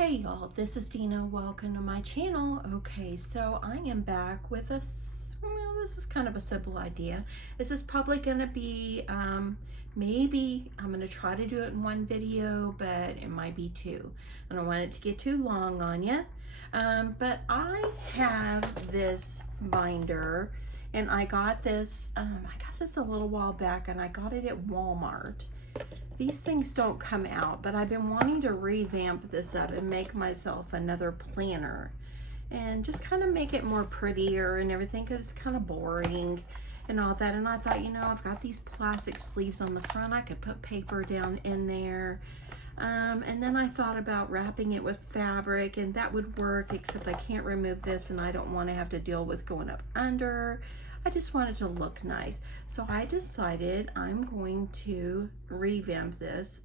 Hey y'all, this is Dina. Welcome to my channel. Okay, so I am back with well, this is kind of a simple idea. This is probably gonna be, maybe I'm gonna try to do it in one video, but it might be two. I don't want it to get too long on you. But I have this binder and I got this a little while back and I got it at Walmart. These things don't come out, but I've been wanting to revamp this up and make myself another planner and just kind of make it more prettier and everything, because it's kind of boring and all that. And I thought, you know, I've got these plastic sleeves on the front. I could put paper down in there. And then I thought about wrapping it with fabric, and that would work, except I can't remove this and I don't want to have to deal with going up under. I just want it to look nice. So I decided I'm going to revamp this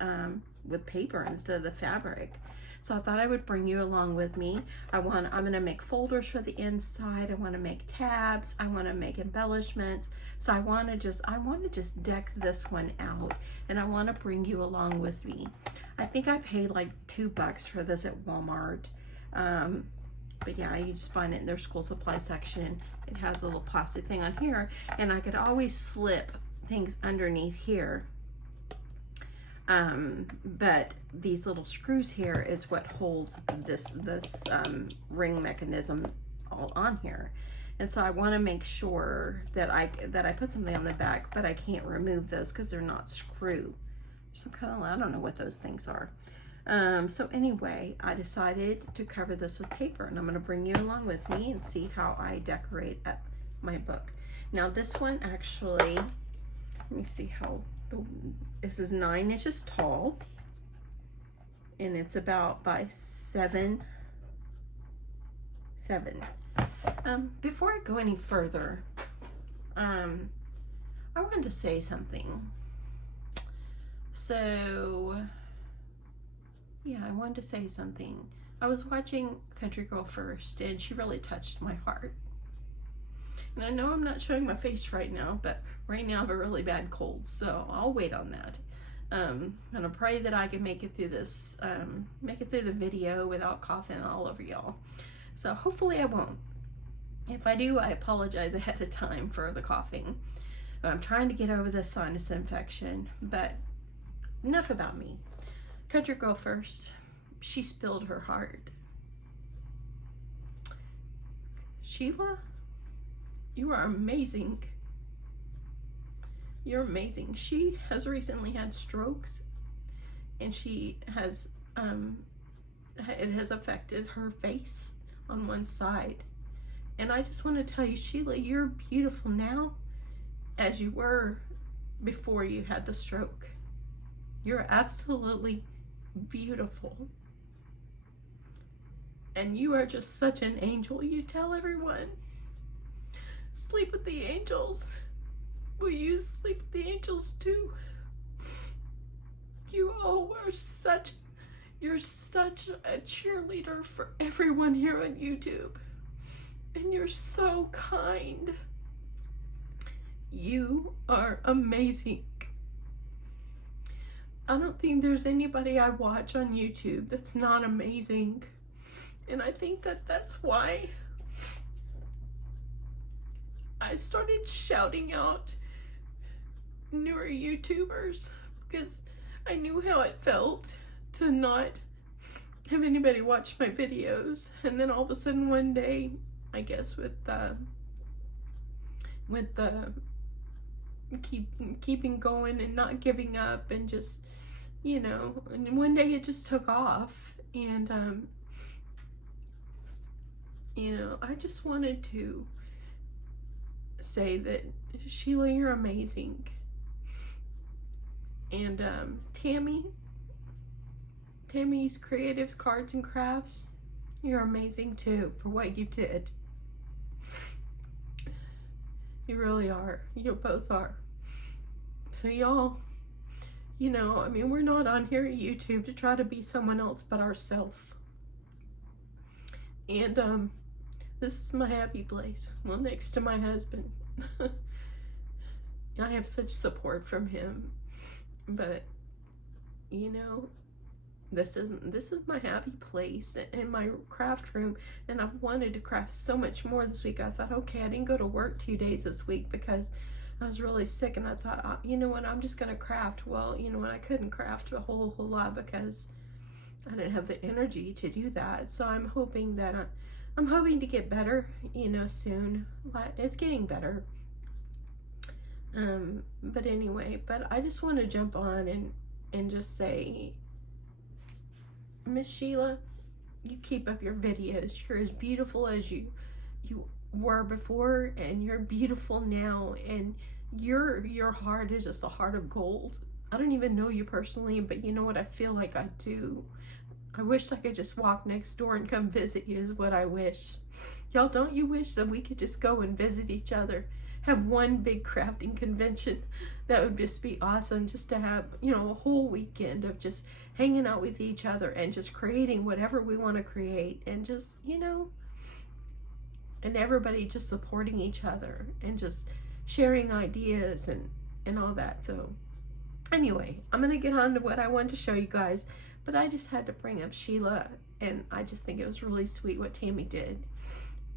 with paper instead of the fabric. So I thought I would bring you along with me. I'm gonna make folders for the inside. I wanna make tabs. I wanna make embellishments. So I wanna just deck this one out, and I wanna bring you along with me. I think I paid like $2 for this at Walmart. But yeah, you just find it in their school supply section. It has a little plastic thing on here, and I could always slip things underneath here. But these little screws here is what holds this ring mechanism all on here. And so I want to make sure that I put something on the back, but I can't remove those because they're not screw. Some kind of, I don't know what those things are. So anyway, I decided to cover this with paper, and I'm going to bring you along with me and see how I decorate up my book. Now this one actually, let me see how, this is 9 inches tall, and it's about by 7. Before I go any further, I wanted to say something. So yeah, I wanted to say something. I was watching Country Girl First, and she really touched my heart. And I know I'm not showing my face right now, but right now I have a really bad cold, so I'll wait on that. And I pray that I can make it through this, make it through the video without coughing all over y'all. So hopefully I won't. If I do, I apologize ahead of time for the coughing. I'm trying to get over the sinus infection, but enough about me. Country Girl First, she spilled her heart. Sheila, you are amazing. You're amazing. She has recently had strokes, and she has, it has affected her face on one side. And I just want to tell you, Sheila, you're beautiful now as you were before you had the stroke. You're absolutely beautiful, and you are just such an angel. You tell everyone, sleep with the angels. Will you sleep with the angels too? You all are you're such a cheerleader for everyone here on YouTube, and you're so kind. You are amazing. I don't think there's anybody I watch on YouTube that's not amazing. And I think that that's why I started shouting out newer YouTubers, because I knew how it felt to not have anybody watch my videos. And then all of a sudden one day, I guess with the keeping going and not giving up, and just, you know, and one day it just took off. And you know, I just wanted to say that, Sheila, you're amazing. And Tammy's Creatives Cards and Crafts, you're amazing too for what you did. You really are. You both are. So y'all, you know, I mean, we're not on here at YouTube to try to be someone else but ourselves. And this is my happy place. Well, next to my husband. I have such support from him. But, you know, this is my happy place in my craft room, and I've wanted to craft so much more this week. I thought, okay, I didn't go to work 2 days this week because I was really sick, and I thought, you know what, I'm just gonna craft. Well, you know what, I couldn't craft a whole lot because I didn't have the energy to do that. So I'm hoping that I'm hoping to get better, you know, soon. It's getting better. But anyway, but I just want to jump on and just say, Miss Sheila, you keep up your videos. You're as beautiful as you were before, and you're beautiful now, and your heart is just a heart of gold. I don't even know you personally, but you know what, I feel like I do. I wish I could just walk next door and come visit you, is what I wish. Y'all, don't you wish that we could just go and visit each other? Have one big crafting convention? That would just be awesome, just to have, you know, a whole weekend of just hanging out with each other and just creating whatever we want to create, and just, you know, and everybody just supporting each other and just sharing ideas and all that. So anyway, I'm gonna get on to what I wanted to show you guys, but I just had to bring up Sheila, and I just think it was really sweet what Tammy did.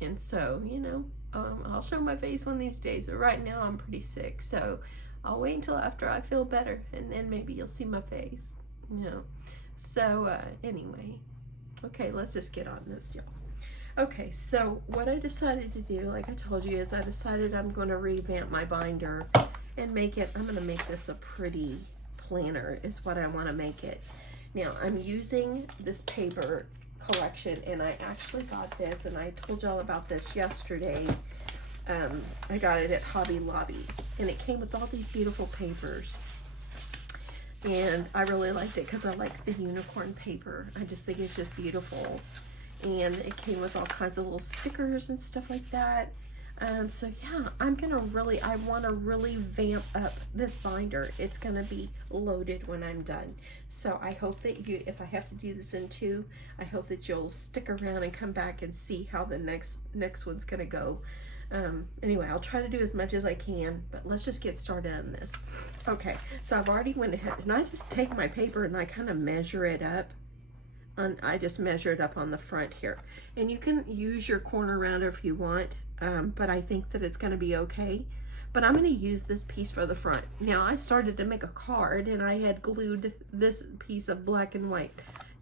And so, you know, I'll show my face one of these days, but right now I'm pretty sick, so I'll wait until after I feel better, and then maybe you'll see my face, you know. So anyway, okay, let's just get on this, y'all. Okay, so what I decided to do, like I told you, is I decided I'm going to revamp my binder and make it, I'm going to make this a pretty planner is what I want to make it. Now, I'm using this paper collection, and I actually got this, and I told y'all about this yesterday. I got it at Hobby Lobby, and it came with all these beautiful papers, and I really liked it because I like the unicorn paper. I just think it's just beautiful, and it came with all kinds of little stickers and stuff like that. So yeah, I want to really vamp up this binder. It's gonna be loaded when I'm done. So I hope that you, if I have to do this in 2, I hope that you'll stick around and come back and see how the next one's gonna go. Anyway, I'll try to do as much as I can, but let's just get started on this. Okay, so I've already went ahead, and I just take my paper and I kind of measure it up. I just measure it up on the front here, and you can use your corner rounder if you want. But I think that it's going to be okay. But I'm going to use this piece for the front. Now, I started to make a card, and I had glued this piece of black and white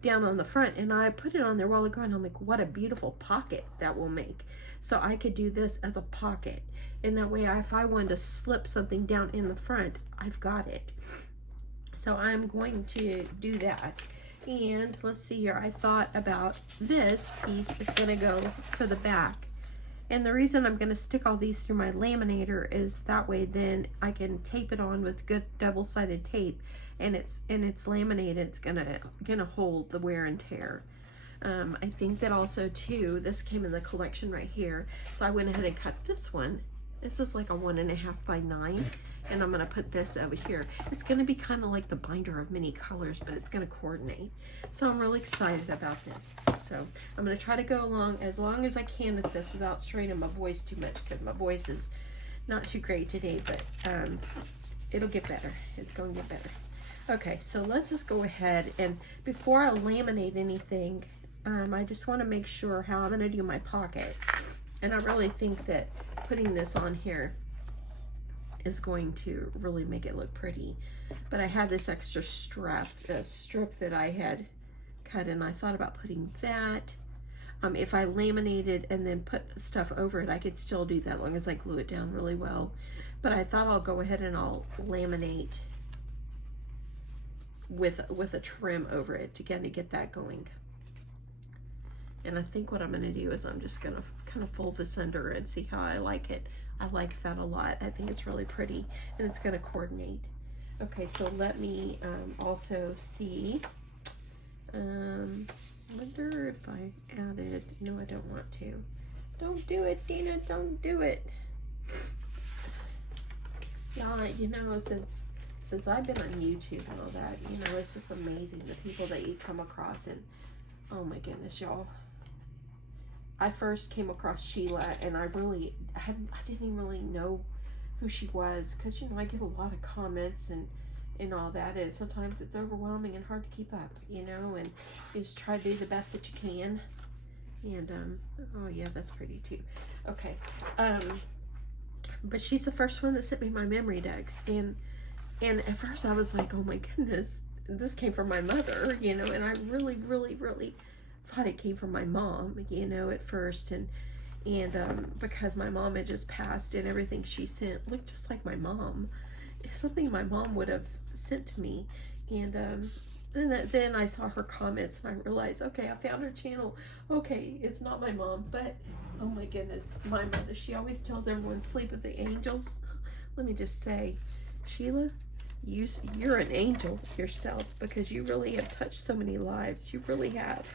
down on the front, and I put it on there while ago, and I'm like, what a beautiful pocket that will make. So I could do this as a pocket, and that way, if I wanted to slip something down in the front, I've got it. So I'm going to do that. And let's see here, I thought about this piece is going to go for the back. And the reason I'm going to stick all these through my laminator is that way then I can tape it on with good double-sided tape, and it's laminated. It's gonna hold the wear and tear. I think that also too, this came in the collection right here, so I went ahead and cut this one. This is like a 1.5 by 9, and I'm gonna put this over here. It's gonna be kind of like the binder of many colors, but it's gonna coordinate. So I'm really excited about this. So I'm gonna try to go along as long as I can with this without straining my voice too much, because my voice is not too great today, but it'll get better. It's gonna get better. Okay, so let's just go ahead, and before I laminate anything, I just want to make sure how I'm gonna do my pocket. And I really think that putting this on here is going to really make it look pretty. But I had this extra strip that I had cut, and I thought about putting that. If I laminated and then put stuff over it, I could still do that as long as I glue it down really well. But I thought I'll go ahead and I'll laminate with a trim over it to kind of get that going. And I think what I'm going to do is I'm just going to kind of fold this under and see how I like it. I like that a lot. I think it's really pretty, and it's going to coordinate. Okay, so let me also see. I wonder if I added, no, I don't want to. Don't do it, Dina, don't do it. Yeah, you know, since I've been on YouTube and all that, you know, it's just amazing the people that you come across, and oh my goodness, y'all. I first came across Sheila, and I didn't even really know who she was, because, you know, I get a lot of comments and and all that, and sometimes it's overwhelming and hard to keep up, you know, and you just try to do the best that you can. And oh yeah, that's pretty too. Okay, but she's the first one that sent me my memory decks, and at first I was like, oh my goodness, this came from my mother, you know, and I really thought it came from my mom, you know, at first, and because my mom had just passed, and everything she sent looked just like my mom. It's something my mom would have sent to me. And then I saw her comments, and I realized, okay, I found her channel. Okay, it's not my mom, but oh my goodness, my mother, she always tells everyone, sleep with the angels. Let me just say, Sheila, you're an angel yourself, because you really have touched so many lives. You really have.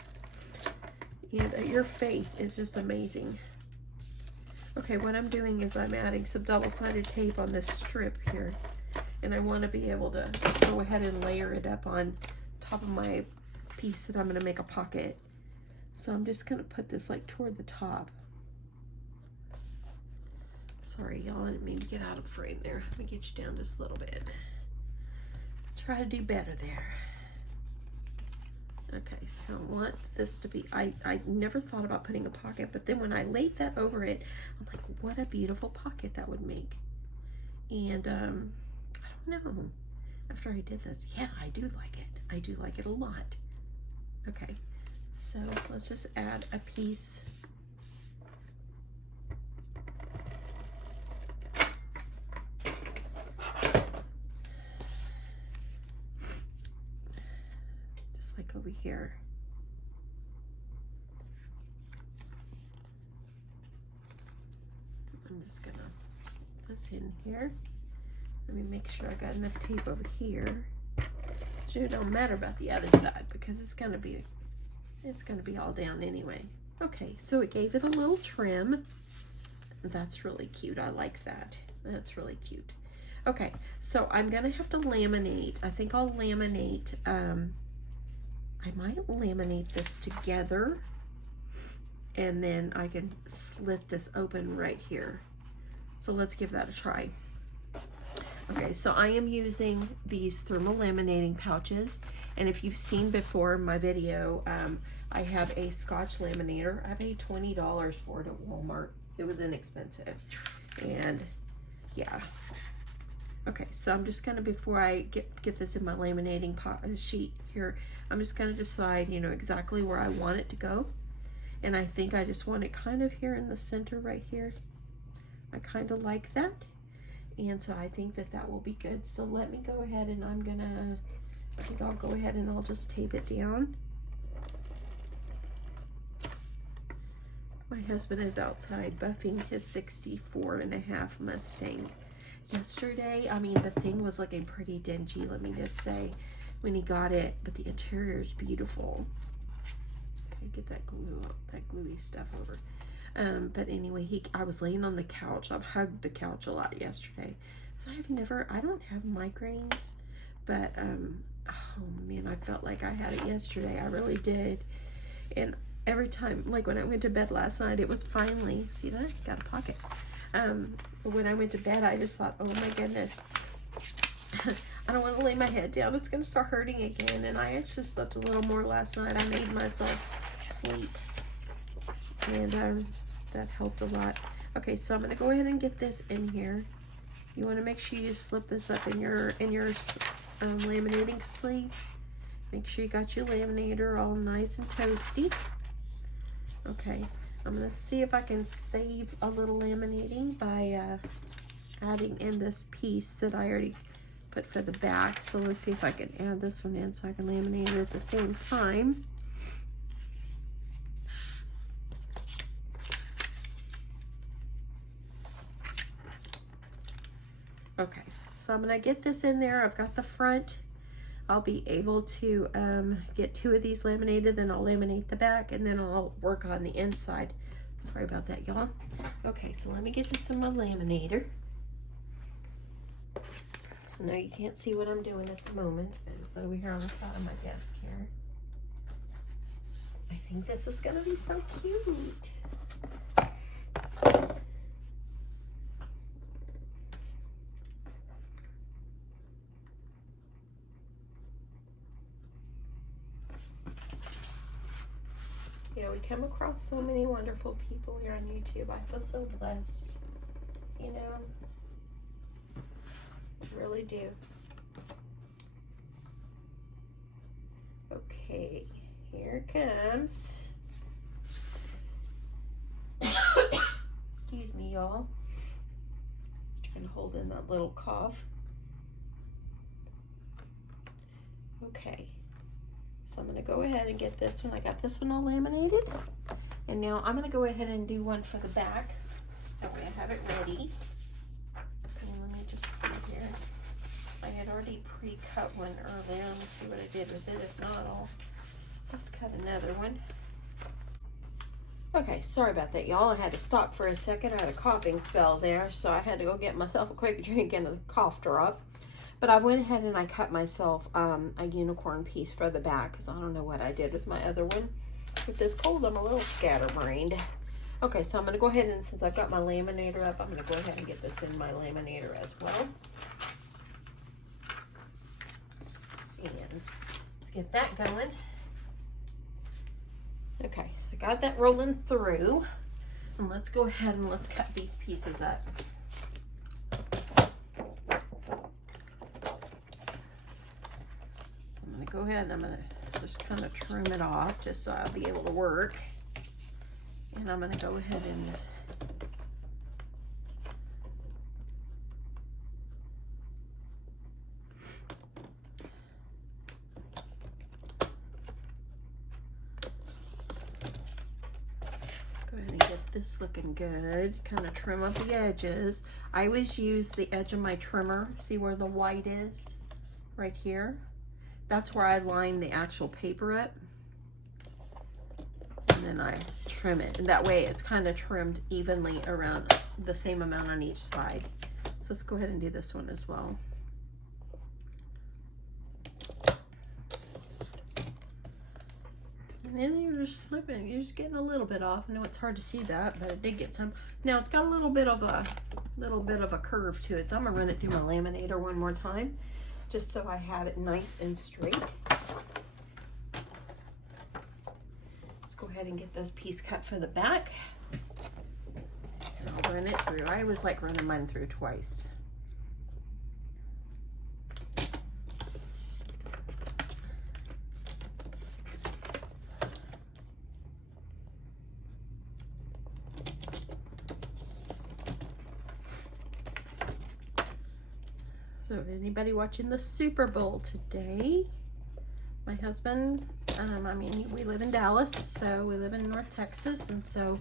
And your faith is just amazing. Okay, what I'm doing is I'm adding some double-sided tape on this strip here, and I want to be able to go ahead and layer it up on top of my piece that I'm going to make a pocket. So I'm just going to put this like toward the top. Sorry, y'all, I didn't mean to get out of frame there. Let me get you down just a little bit. Try to do better there. Okay, so I want this to be, I never thought about putting a pocket, but then when I laid that over it, I'm like, what a beautiful pocket that would make. And I don't know, after I did this, yeah, I do like it. I do like it a lot. Okay, so let's just add a piece. Like over here. I'm just gonna put this in here. Let me make sure I got enough tape over here. It don't matter about the other side, because it's gonna be all down anyway. Okay, so it gave it a little trim. That's really cute. I like that. That's really cute. Okay, so I'm gonna have to laminate. I think I'll laminate, I might laminate this together, and then I can slit this open right here. So let's give that a try. Okay, so I am using these thermal laminating pouches, and if you've seen before in my video, I have a Scotch laminator. I paid $20 for it at Walmart. It was inexpensive, and yeah. Okay, so I'm just gonna, before I get this in my laminating sheet here, I'm just gonna decide, you know, exactly where I want it to go. And I think I just want it kind of here in the center right here. I kind of like that. And so I think that that will be good. So let me go ahead, and I think I'll go ahead and I'll just tape it down. My husband is outside buffing his 64.5 Mustang. Yesterday, I mean, the thing was looking pretty dingy, let me just say, when he got it, but the interior is beautiful. Okay, get that glue, that gluey stuff over. But anyway, I was laying on the couch. I've hugged the couch a lot yesterday. So I don't have migraines, but, oh man, I felt like I had it yesterday. I really did. And every time, like when I went to bed last night, it was finally, see that? Got a pocket. But when I went to bed, I just thought, oh my goodness, I don't want to lay my head down. It's going to start hurting again. And I actually slept a little more last night. I made myself sleep. And that helped a lot. Okay, so I'm going to go ahead and get this in here. You want to make sure you slip this up in your laminating sleeve. Make sure you got your laminator all nice and toasty. Okay. I'm going to see if I can save a little laminating by adding in this piece that I already put for the back. So let's see if I can add this one in so I can laminate it at the same time. Okay, so I'm going to get this in there. I've got the front. I'll be able to get 2 of these laminated, then I'll laminate the back, and then I'll work on the inside. Sorry about that, y'all. Okay, so let me get this in my laminator. I know you can't see what I'm doing at the moment, but it's over here on the side of my desk here. I think this is gonna be so cute. come across so many wonderful people here on YouTube. I feel so blessed, you know, I really do. Okay, here it comes. Excuse me, y'all. Just trying to hold in that little cough. Okay, so I'm going to go ahead and get this one. I got this one all laminated. And now I'm going to go ahead and do one for the back. That way I have it ready. Okay, let me just see here. I had already pre-cut one earlier. Let me see what I did with it. If not, I'll have to cut another one. Okay, sorry about that, y'all. I had to stop for a second. I had a coughing spell there, so I had to go get myself a quick drink and a cough drop. But I went ahead and I cut myself a unicorn piece for the back because I don't know what I did with my other one. With this cold, I'm a little scatterbrained. Okay, so I'm going to go ahead and, since I've got my laminator up, I'm going to go ahead and get this in my laminator as well. And let's get that going. Okay, so I got that rolling through. And let's go ahead and let's cut these pieces up. I'm going to go ahead and I'm going to just kind of trim it off just so I'll be able to work. And I'm going to go ahead and just go ahead and get this looking good. Kind of trim up the edges. I always use the edge of my trimmer. See where the white is? Right here. That's where I line the actual paper up. And then I trim it. And that way it's kind of trimmed evenly around the same amount on each side. So let's go ahead and do this one as well. And then you're just slipping, you're just getting a little bit off. I know it's hard to see that, but I did get some. Now it's got a little bit of a curve to it. So I'm gonna run it through my laminator one more time, just so I have it nice and straight. Let's go ahead and get this piece cut for the back. And I'll run it through. I always like running mine through twice. So if anybody watching the Super Bowl today, my husband, I mean, we live in Dallas, so we live in North Texas, and so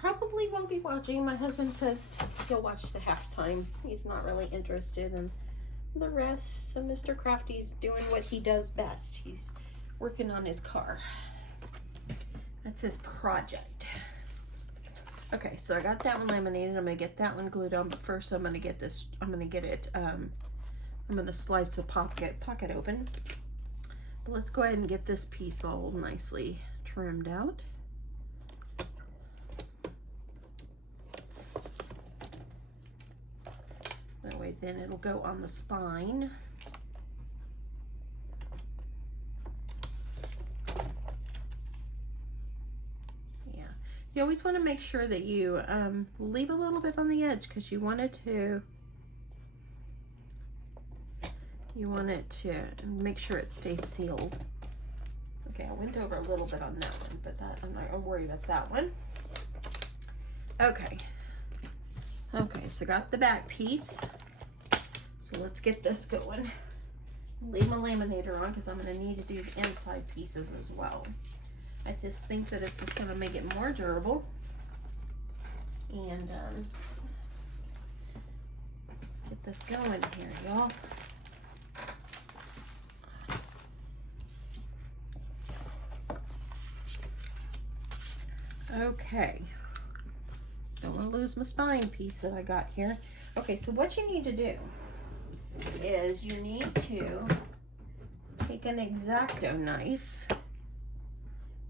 probably won't be watching. My husband says he'll watch the halftime. He's not really interested in the rest, so Mr. Crafty's doing what he does best. He's working on his car. That's his project. Okay, so I got that one laminated. I'm gonna get that one glued on, but first I'm gonna get this, I'm gonna slice the pocket open. But let's go ahead and get this piece all nicely trimmed out. That way then it'll go on the spine. You always want to make sure that you leave a little bit on the edge because you want it to make sure it stays sealed. Okay, I went over a little bit on that one, but that I'm not gonna worry about that one. Okay, so got the back piece. So let's get this going. Leave my laminator on because I'm gonna need to do the inside pieces as well. I just think that it's just going to make it more durable. And let's get this going here, y'all. Okay. Don't want to lose my spine piece that I got here. Okay, so what you need to do is you need to take an X-Acto knife.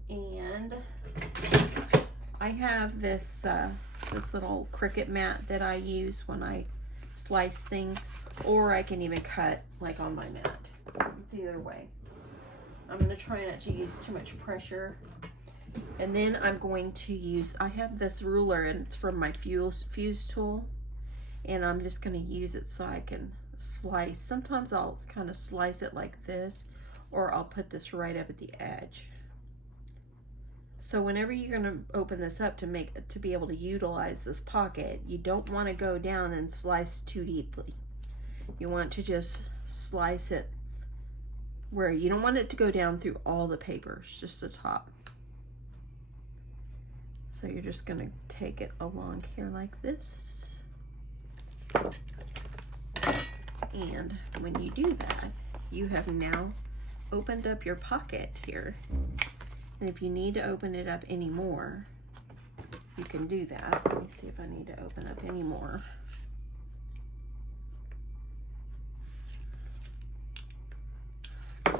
And I have this this little Cricut mat that I use when I slice things, or I can even cut like on my mat. It's either way. I'm gonna try not to use too much pressure. And then I'm going to use, I have this ruler and it's from my fuse tool, and I'm just going to use it so I can slice. Sometimes I'll kind of slice it like this, or I'll put this right up at the edge. So whenever you're going to open this up to be able to utilize this pocket, you don't want to go down and slice too deeply. You want to just slice it where you don't want it to go down through all the papers, just the top. So you're just going to take it along here like this. And when you do that, you have now opened up your pocket here. And if you need to open it up anymore, you can do that. Let me see if I need to open up any more.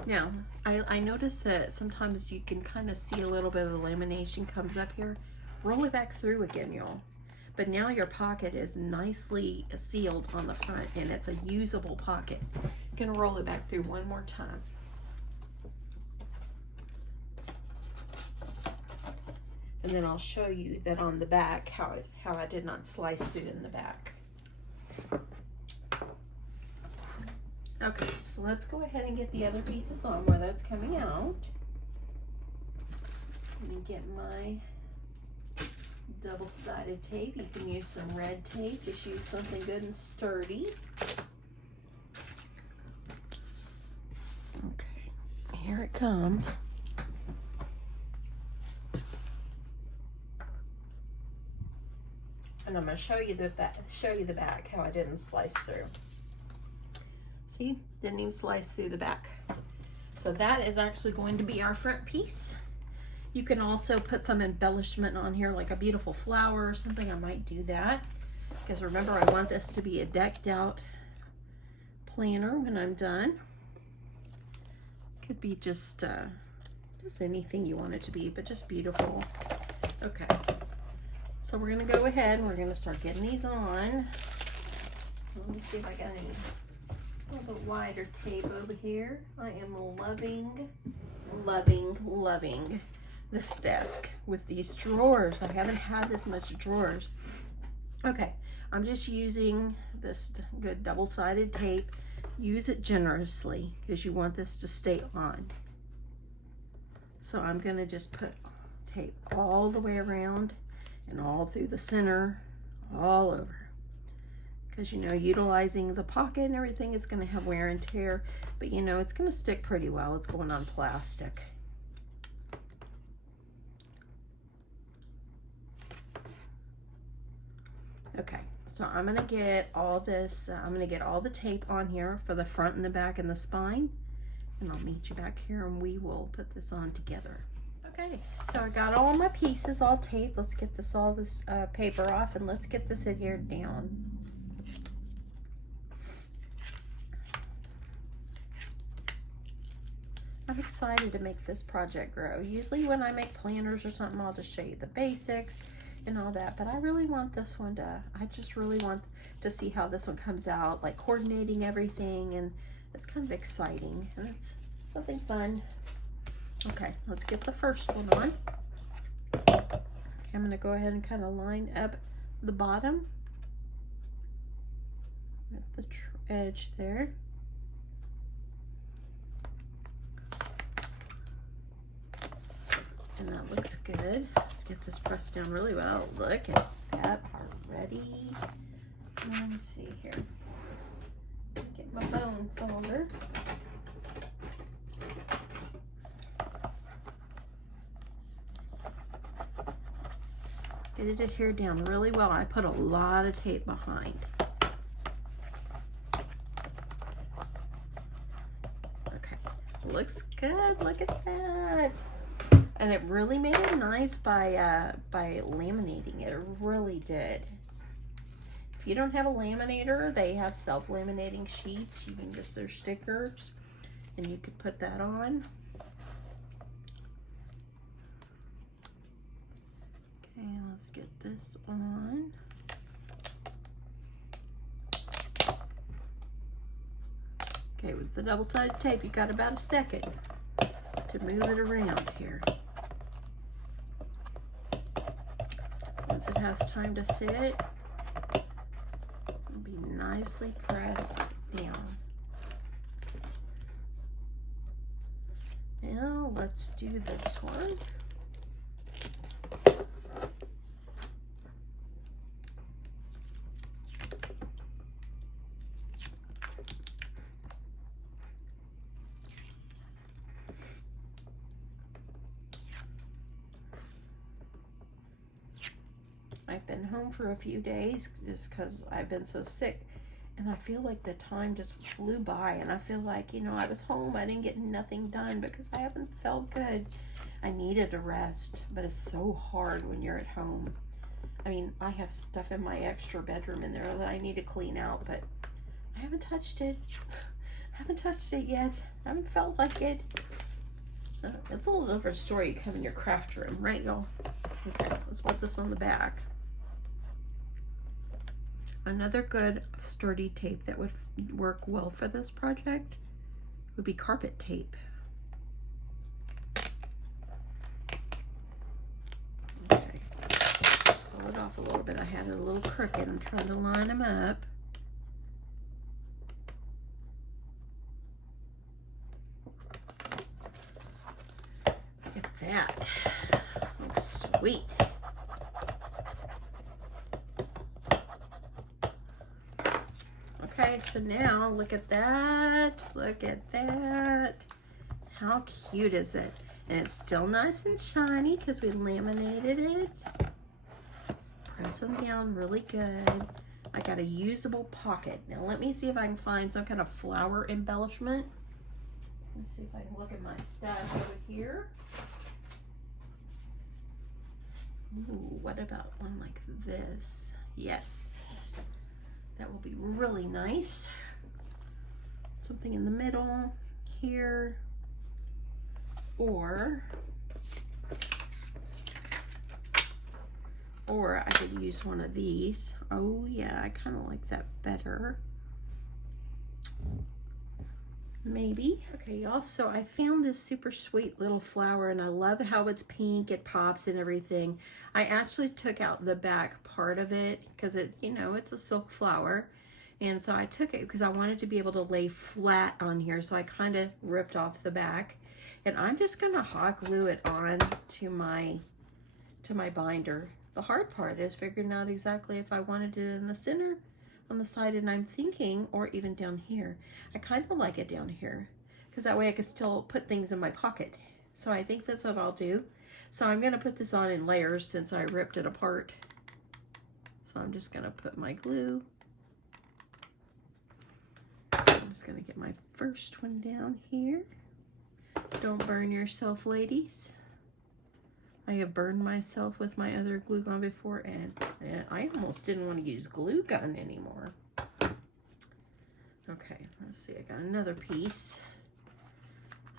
Now, I noticed that sometimes you can kind of see a little bit of the lamination comes up here. Roll it back through again, y'all. But now your pocket is nicely sealed on the front, and it's a usable pocket. You can roll it back through one more time. And then I'll show you that on the back, how I did not slice through in the back. Okay, so let's go ahead and get the other pieces on where that's coming out. Let me get my double-sided tape. You can use some red tape. Just use something good and sturdy. Okay, here it comes. And I'm going to show you the back, how I didn't slice through. See, didn't even slice through the back. So that is actually going to be our front piece. You can also put some embellishment on here, like a beautiful flower or something. I might do that, because remember, I want this to be a decked out planner when I'm done. Could be just anything you want it to be, but just beautiful. Okay. So we're gonna go ahead and we're gonna start getting these on. Let me see if I got any a little bit wider tape over here. I am loving, loving, loving this desk with these drawers. I haven't had this much drawers. Okay, I'm just using this good double-sided tape. Use it generously because you want this to stay on. So I'm gonna just put tape all the way around and all through the center, all over. Because, you know, utilizing the pocket and everything is going to have wear and tear, but you know, it's going to stick pretty well. It's going on plastic. Okay, so I'm going to get all this, I'm going to get all the tape on here for the front and the back and the spine, and I'll meet you back here and we will put this on together. Okay, so I got all my pieces all taped. Let's get this paper off, and let's get this adhered down. I'm excited to make this project grow. Usually when I make planners or something, I'll just show you the basics and all that, but I really want this one I just really want to see how this one comes out, like coordinating everything, and it's kind of exciting, and it's something fun. Okay, let's get the first one on. Okay, I'm going to go ahead and kind of line up the bottom with the edge there. And that looks good. Let's get this pressed down really well. Look at that already. Let me see here. Get my bone folder. Get it adhered down really well. I put a lot of tape behind. Okay, looks good. Look at that. And it really made it nice by laminating it. It really did. If you don't have a laminator, they have self-laminating sheets. You can just, their stickers, and you could put that on. Okay, let's get this on. Okay, with the double-sided tape, you got about a second to move it around here. has time to sit, it'll be nicely pressed down. Now let's do this one. I've been home for a few days just because I've been so sick, and I feel like the time just flew by, and I feel like, you know, I was home, I didn't get nothing done because I haven't felt good. I needed a rest, but it's so hard when you're at home. I mean, I have stuff in my extra bedroom in there that I need to clean out, but I haven't touched it. I haven't touched it yet. I haven't felt like it. It's a little different story. You come in your craft room, right, y'all? Okay, let's put this on the back. Another good sturdy tape that would work well for this project would be carpet tape. Okay, pull it off a little bit. I had it a little crooked. I'm trying to line them up. Look at that. Oh, sweet. Okay, so now look at that. Look at that. How cute is it? And it's still nice and shiny because we laminated it. Press them down really good. I got a usable pocket. Now let me see if I can find some kind of flower embellishment. Let's see if I can look at my stash over here. Ooh, what about one like this? Yes. That will be really nice. Something in the middle here. Or I could use one of these. Oh yeah, I kind of like that better. Maybe. Okay, y'all, so I found this super sweet little flower, and I love how it's pink, it pops and everything. I actually took out the back part of it because it, you know, it's a silk flower. And so I took it because I wanted to be able to lay flat on here. So I kind of ripped off the back, and I'm just gonna hot glue it on to my binder. The hard part is figuring out exactly if I wanted it in the center, on the side, and I'm thinking, or even down here. I kind of like it down here because that way I can still put things in my pocket. So I think that's what I'll do. So I'm gonna put this on in layers since I ripped it apart. So I'm just gonna put my glue. I'm just gonna get my first one down here. Don't burn yourself, ladies. I have burned myself with my other glue gun before, and I almost didn't want to use glue gun anymore. Okay, let's see, I got another piece.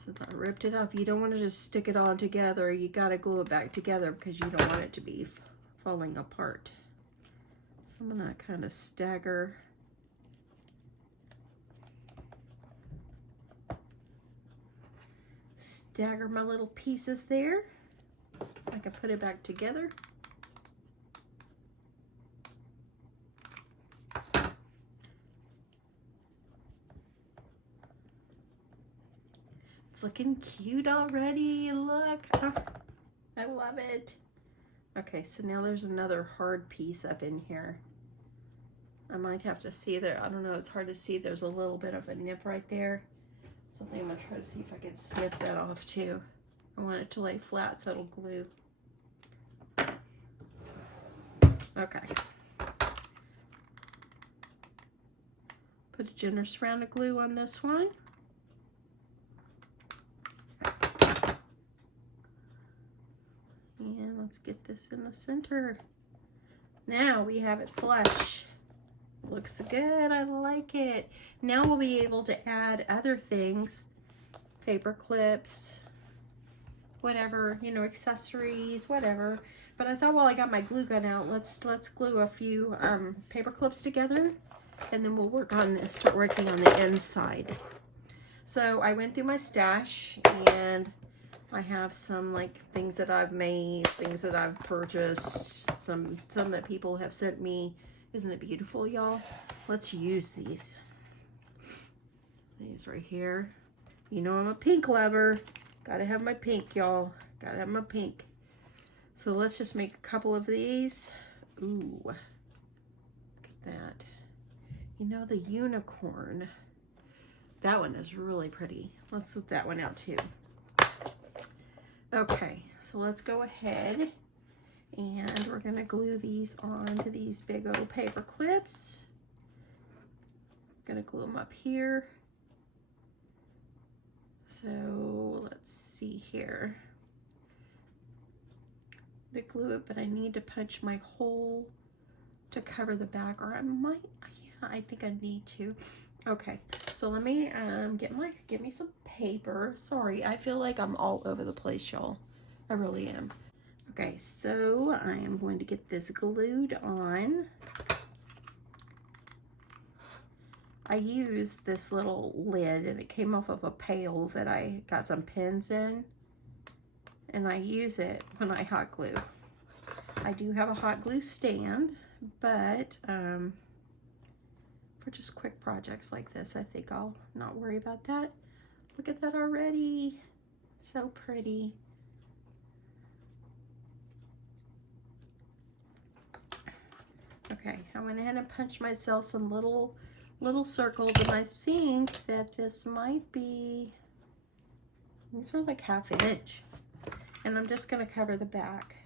Since I ripped it up, you don't want to just stick it all together. You got to glue it back together because you don't want it to be falling apart. So I'm going to kind of stagger my little pieces there. So I can put it back together. It's looking cute already. Look, I love it. Okay, so now there's another hard piece up in here. I might have to see there. I don't know, it's hard to see. There's a little bit of a nip right there. Something I'm gonna try to see if I can snip that off too. I want it to lay flat so it'll glue. Okay. Put a generous round of glue on this one. And let's get this in the center. Now we have it flush. Looks good, I like it. Now we'll be able to add other things, paper clips, whatever, you know, accessories, whatever. But I thought while I got my glue gun out, let's glue a few paper clips together, and then we'll start working on the inside. So I went through my stash, and I have some like things that I've made, things that I've purchased, some that people have sent me. Isn't it beautiful, y'all? Let's use these. These right here. You know I'm a pink lover. Gotta have my pink, y'all. Gotta have my pink. So let's just make a couple of these. Ooh, look at that. You know, the unicorn. That one is really pretty. Let's look that one out too. Okay, so let's go ahead and we're gonna glue these onto these big old paper clips. Gonna glue them up here. So let's see here. To glue it, but I need to punch my hole to cover the back, or I might, yeah, I think I need to. Okay, so let me get me some paper. Sorry, I feel like I'm all over the place, y'all. I really am. Okay, so I am going to get this glued on. I used this little lid and it came off of a pail that I got some pins in, and I use it when I hot glue. I do have a hot glue stand, but for just quick projects like this, I think I'll not worry about that. Look at that already. So pretty. Okay, I went ahead and punched myself some little circles, and I think that this might be, these are like 1/2 inch, and I'm just going to cover the back.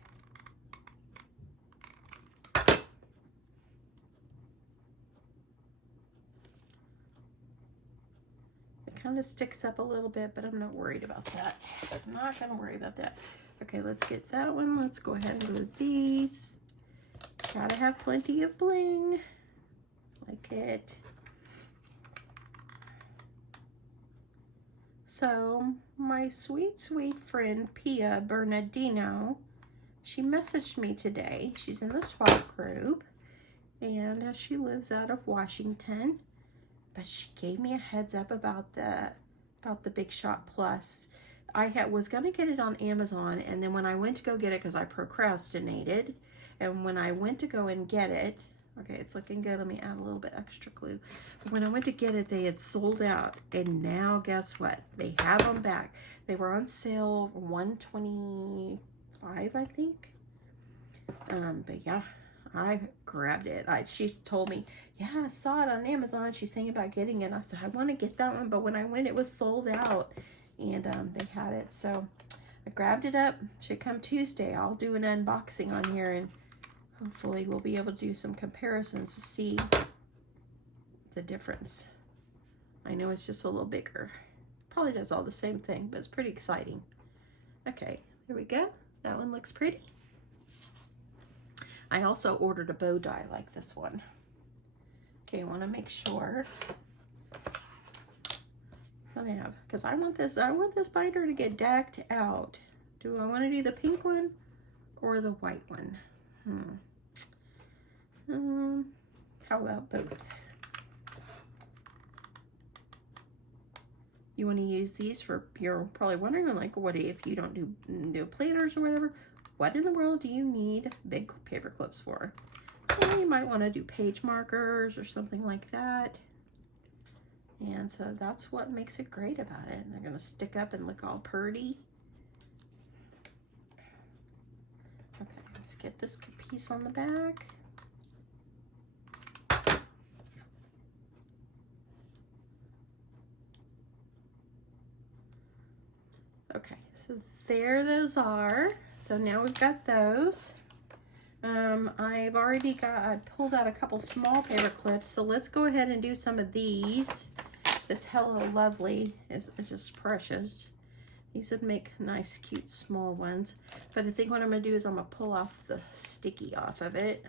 It kind of sticks up a little bit, but I'm not worried about that. I'm not going to worry about that. Okay, let's get that one. Let's go ahead and glue these. Gotta have plenty of bling. Like it. So my sweet friend Pia Bernardino, she messaged me today. She's in the SWAT group, and she lives out of Washington, but she gave me a heads up about the Big Shot Plus. I was gonna get it on Amazon, and then when I went to go get it, because I procrastinated, and when I went to go and get it, okay, it's looking good. Let me add a little bit extra glue. But when I went to get it, they had sold out. And now guess what? They have them back. They were on sale for $125, I think. But yeah, I grabbed it. She told me, yeah, I saw it on Amazon. She's thinking about getting it. I said, I want to get that one. But when I went, it was sold out. And they had it. So I grabbed it up. Should come Tuesday. I'll do an unboxing on here, and hopefully we'll be able to do some comparisons to see the difference. I know it's just a little bigger. Probably does all the same thing, but it's pretty exciting. Okay, there we go. That one looks pretty. I also ordered a bow die like this one. Okay, I want to make sure that I have, because I want this binder to get decked out. Do I want to do the pink one or the white one? How about both? You want to use these for, you're probably wondering, like, what if you don't do planners or whatever? What in the world do you need big paper clips for? Well, you might want to do page markers or something like that. And so that's what makes it great about it. And they're going to stick up and look all pretty. Okay, let's get this piece on the back. Okay, so there those are. So now we've got those. I've already I pulled out a couple small paper clips, so let's go ahead and do some of these. This Hello Lovely is just precious. These would make nice, cute, small ones. But I think what I'm going to do is I'm going to pull off the sticky off of it.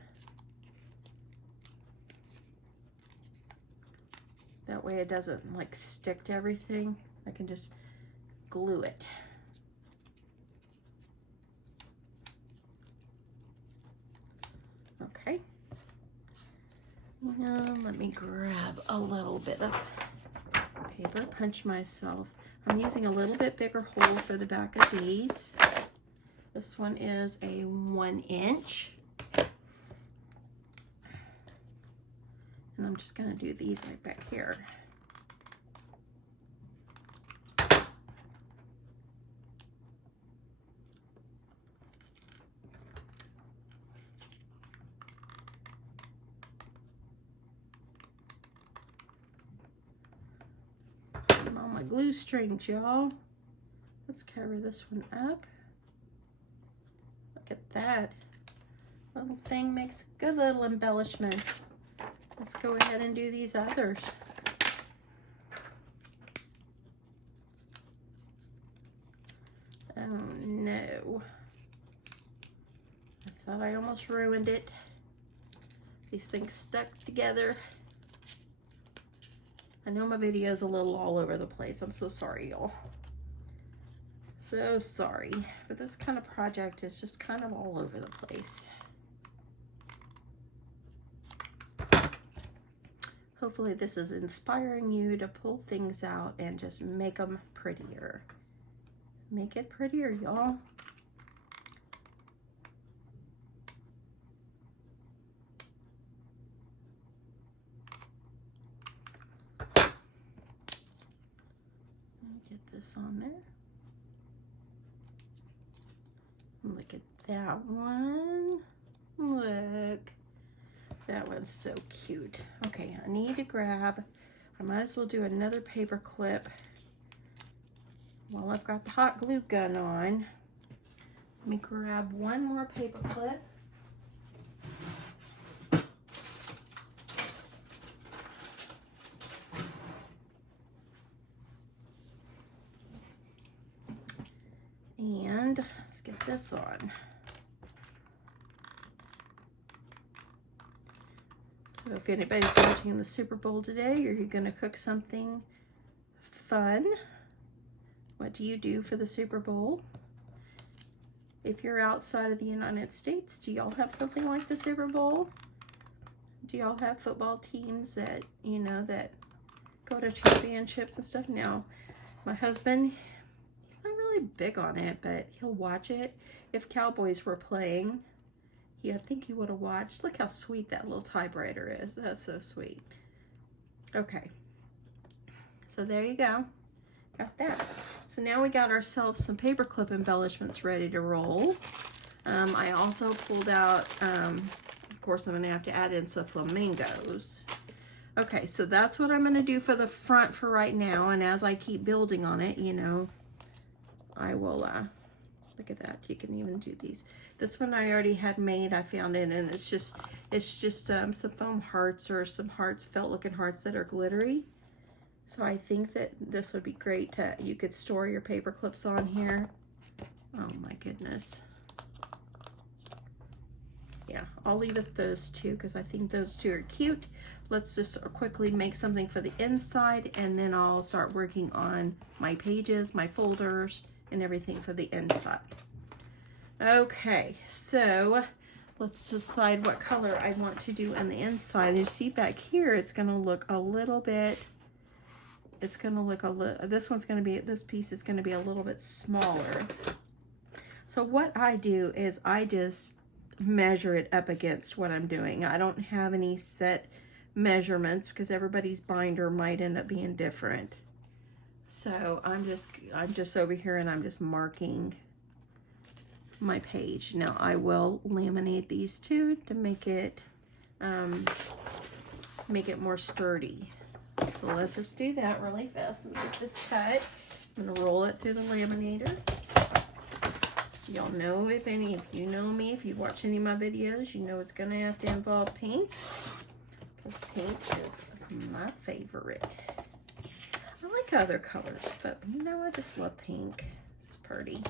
That way it doesn't like stick to everything. I can just glue it. Okay. And let me grab a little bit of paper, punch myself. I'm using a little bit bigger hole for the back of these. This one is a 1 inch. And I'm just gonna do these right back here. On my glue strings, y'all. Let's cover this one up. Look at that. Little thing makes a good little embellishment. Let's go ahead and do these others. Oh no. I thought I almost ruined it. These things stuck together. I know my video is a little all over the place. I'm so sorry, y'all. So sorry. But this kind of project is just kind of all over the place. Hopefully this is inspiring you to pull things out and just make them prettier. Make it prettier, y'all. Get this on there. Look at that one. Look. That one's so cute. Okay, I need to grab, I might as well do another paper clip while I've got the hot glue gun on. Let me grab one more paper clip. And let's get this on. So if anybody's watching the Super Bowl today, or you're gonna cook something fun, what do you do for the Super Bowl? If you're outside of the United States, do y'all have something like the Super Bowl? Do y'all have football teams that, you know, that go to championships and stuff? Now, my husband, he's not really big on it, but he'll watch it. If Cowboys were playing, I think he would have watched. Look how sweet that little typewriter is. That's so sweet. Okay. So there you go. Got that. So now we got ourselves some paperclip embellishments ready to roll. I also pulled out, of course I'm going to have to add in some flamingos. Okay, so that's what I'm going to do for the front for right now. And as I keep building on it, you know, I will, look at that. You can even do these. This one I already had made. I found it, and it's just some foam hearts or some hearts, felt looking hearts that are glittery. So I think that this would be great to, you could store your paper clips on here. Oh my goodness. Yeah, I'll leave it those two because I think those two are cute. Let's just quickly make something for the inside, and then I'll start working on my pages, my folders, and everything for the inside. Okay, so let's decide what color I want to do on the inside. You see back here, it's going to look a little bit, it's going to look a little, this piece is going to be a little bit smaller. So what I do is I just measure it up against what I'm doing. I don't have any set measurements because everybody's binder might end up being different. So I'm just over here and I'm just marking my page. Now I will laminate these two to make it more sturdy. So let's just do that really fast. Let me get this cut. I'm gonna roll it through the laminator. Y'all know, if you know me, if you watch any of my videos, you know it's gonna have to involve pink, because pink is my favorite. I like other colors, but you know, I just love pink. It's pretty.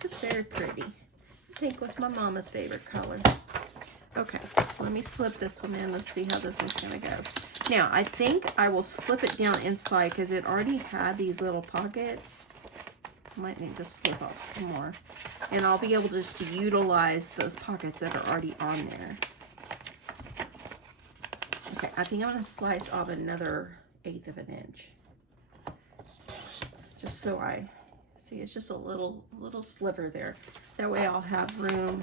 Just very pretty. Pink was my mama's favorite color. Okay, let me slip this one in. Let's see how this one's gonna go. Now, I think I will slip it down inside because it already had these little pockets. I might need to slip off some more. And I'll be able to just utilize those pockets that are already on there. Okay, I think I'm gonna slice off another 1/8 of an inch. just so I see, it's just a little sliver there. That way I'll have room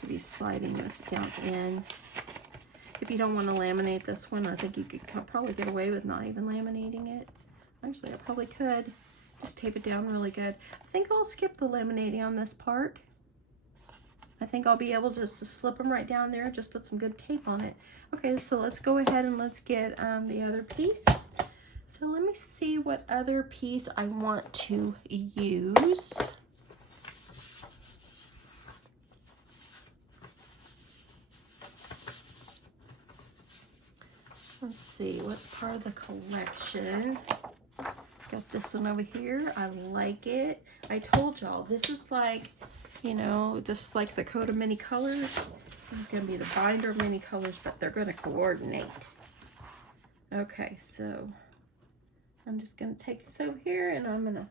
to be sliding this down in. If you don't want to laminate this one, I think you could probably get away with not even laminating it. Actually, I probably could. Just tape it down really good. I think I'll skip the laminating on this part. I think I'll be able just to slip them right down there, just put some good tape on it. Okay, so let's go ahead and let's get the other piece. So let me see what other piece I want to use. Let's see, what's part of the collection? Got this one over here. I like it. I told y'all, this is like, you know, just like the coat of many colors. This is going to be the binder of many colors, but they're going to coordinate. Okay, so I'm just going to take this over here and I'm gonna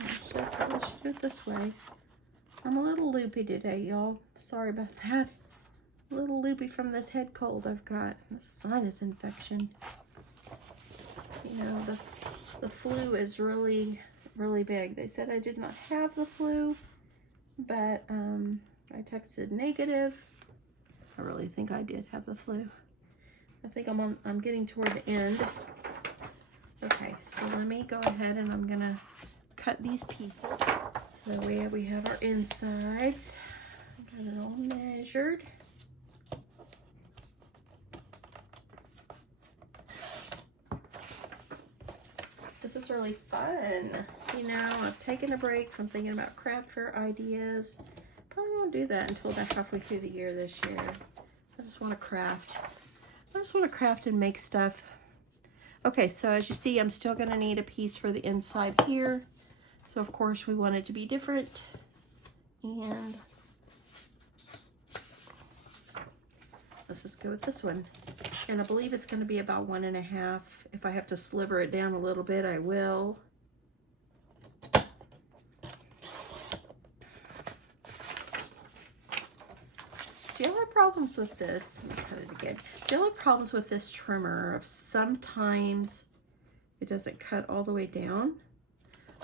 I should do it this way. I'm a little loopy today, y'all. Sorry about that. A little loopy from this head cold I've got. A sinus infection. You know, the flu is really, really big. They said I did not have the flu, but I texted negative. I really think I did have the flu. I think I'm getting toward the end. Okay, so let me go ahead and I'm gonna cut these pieces. So that way we have our insides. Got it all measured. This is really fun. You know, I've taken a break from thinking about craft fair ideas. Probably won't do that until about halfway through the year this year. I just want to craft. I just want to craft and make stuff. Okay, so as you see, I'm still going to need a piece for the inside here. So of course we want it to be different. And let's just go with this one. And I believe it's going to be about 1.5. If I have to sliver it down a little bit, I will. Do you have problems with this? Let me cut it again. Do you have problems with this trimmer of sometimes it doesn't cut all the way down?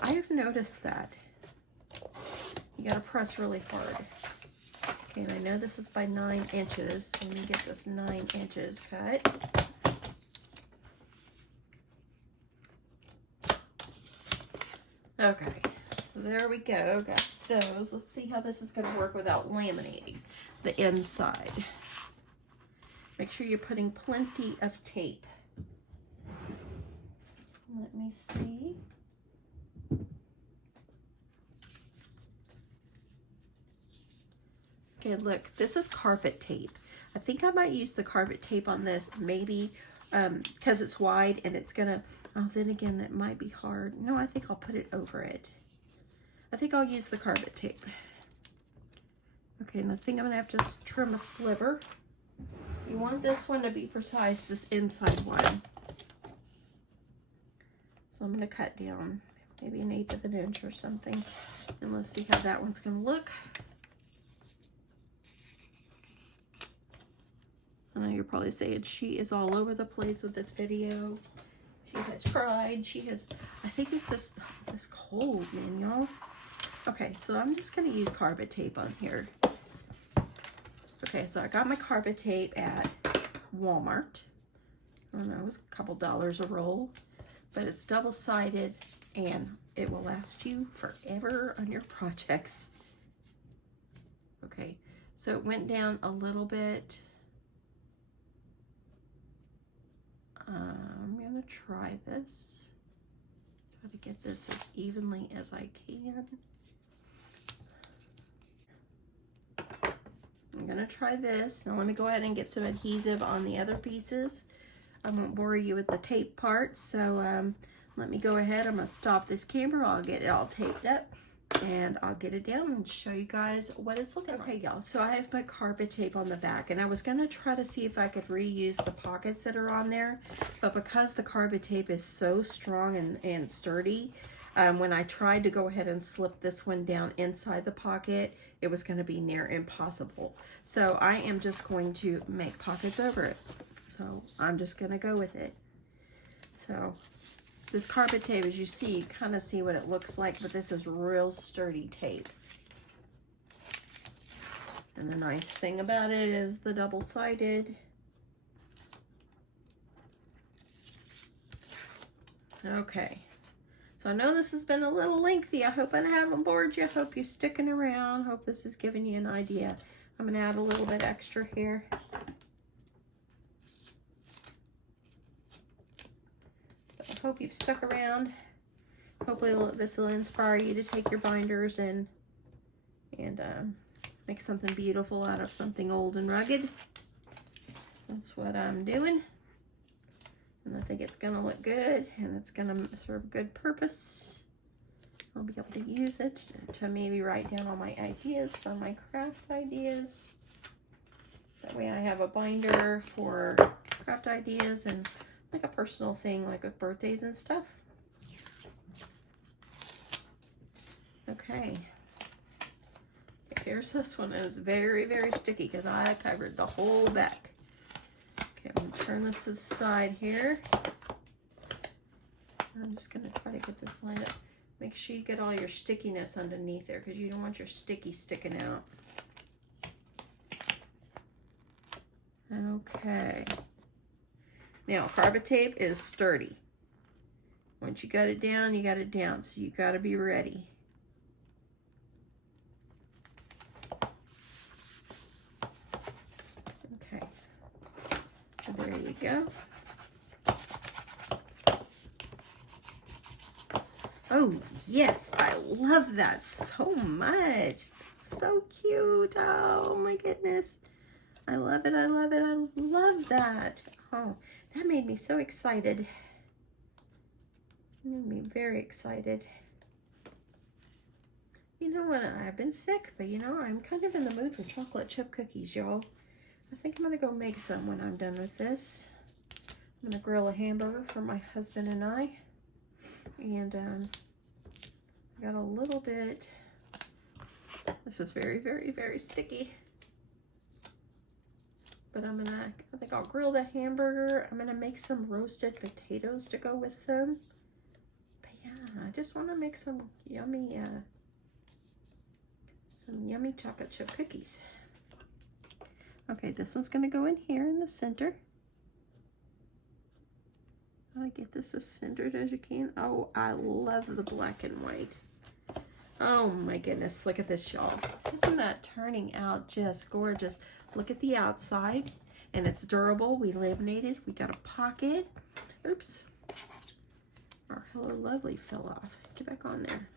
I have noticed that. You gotta press really hard. Okay, and I know this is by 9 inches. So let me get this 9 inches cut. Okay, so there we go. Got those. Let's see how this is gonna work without laminating the inside. Make sure you're putting plenty of tape. Let me see. Okay, look, this is carpet tape. I think I might use the carpet tape on this, maybe because it's wide and it's gonna, oh, then again, that might be hard. No, I think I'll put it over it. I think I'll use the carpet tape. Okay, and I think I'm gonna have to trim a sliver. You want this one to be precise, this inside one. So I'm gonna cut down maybe 1/8 of an inch or something. And let's see how that one's gonna look. I know you're probably saying she is all over the place with this video. She has tried, she has, I think it's just this cold, man, y'all. Okay, so I'm just gonna use carpet tape on here. Okay, so I got my carpet tape at Walmart. I don't know, it was a couple dollars a roll, but it's double-sided and it will last you forever on your projects. Okay, so it went down a little bit. I'm gonna try this. Try to get this as evenly as I can. I'm gonna try this. Now let me go ahead and get some adhesive on the other pieces. I won't bore you with the tape part, so let me go ahead. I'm gonna stop this camera. I'll get it all taped up and I'll get it down and show you guys what it's looking like. Okay, y'all, so I have my carpet tape on the back and I was gonna try to see if I could reuse the pockets that are on there, but because the carpet tape is so strong and sturdy, When I tried to go ahead and slip this one down inside the pocket, it was going to be near impossible. So I am just going to make pockets over it. So I'm just going to go with it. So this carpet tape, as you see, you kind of see what it looks like, but this is real sturdy tape. And the nice thing about it is the double-sided. Okay, so I know this has been a little lengthy. I hope I haven't bored you. I hope you're sticking around. Hope this is giving you an idea. I'm going to add a little bit extra here. But I hope you've stuck around. Hopefully this will inspire you to take your binders and make something beautiful out of something old and rugged. That's what I'm doing. And I think it's gonna look good, and it's gonna serve a good purpose. I'll be able to use it to maybe write down all my ideas for my craft ideas. That way I have a binder for craft ideas and like a personal thing, like with birthdays and stuff. Okay. Here's this one. It's very, very sticky because I covered the whole back. Okay, I'm going to turn this to the side here. I'm just going to try to get this lined up. Make sure you get all your stickiness underneath there because you don't want your sticky sticking out. Okay. Now, carpet tape is sturdy. Once you got it down, you got it down. So you got to be ready. Okay. So there you go. Oh, yes, I love that so much. So cute. Oh, my goodness. I love it. I love it. I love that. Oh, that made me so excited. It made me very excited. You know what? I've been sick, but you know, I'm kind of in the mood for chocolate chip cookies, y'all. I think I'm going to go make some when I'm done with this. I'm going to grill a hamburger for my husband and I. And I got a little bit. This is very, very, very sticky. But I think I'll grill the hamburger. I'm gonna make some roasted potatoes to go with them. But yeah, I just want to make some yummy chocolate chip cookies. Okay, this one's gonna go in here in the center. I get this as centered as you can. Oh, I love the black and white. Oh my goodness, look at this, y'all. Isn't that turning out just gorgeous? Look at the outside, and it's durable. We laminated. We got a pocket. Oops. Our Hello Lovely fell off. Get back on there.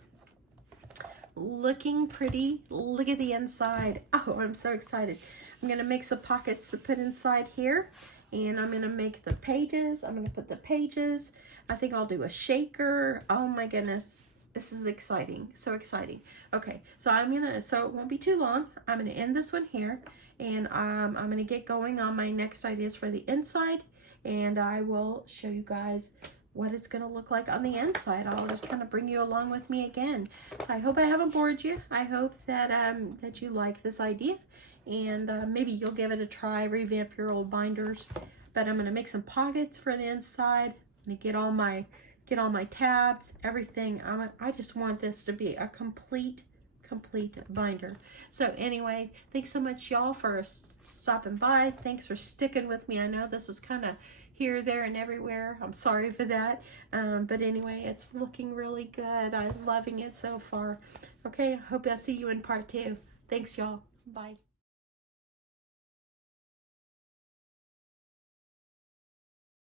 Looking pretty. Look at the inside. Oh, I'm so excited. I'm going to make some pockets to put inside here. And I'm going to make the pages. I'm going to put the pages. I think I'll do a shaker. Oh my goodness. This is exciting. So exciting. Okay, so so it won't be too long. I'm going to end this one here. And I'm going to get going on my next ideas for the inside. And I will show you guys what it's going to look like on the inside. I'll just kind of bring you along with me again. So I hope I haven't bored you. I hope that that you like this idea. And maybe you'll give it a try, revamp your old binders. But I'm going to make some pockets for the inside. I'm going to get all my tabs, everything. I just want this to be a complete binder. So anyway, thanks so much, y'all, for stopping by. Thanks for sticking with me. I know this was kind of here, there, and everywhere. I'm sorry for that. But anyway, it's looking really good. I'm loving it so far. Okay, I hope I'll see you in part 2. Thanks, y'all. Bye.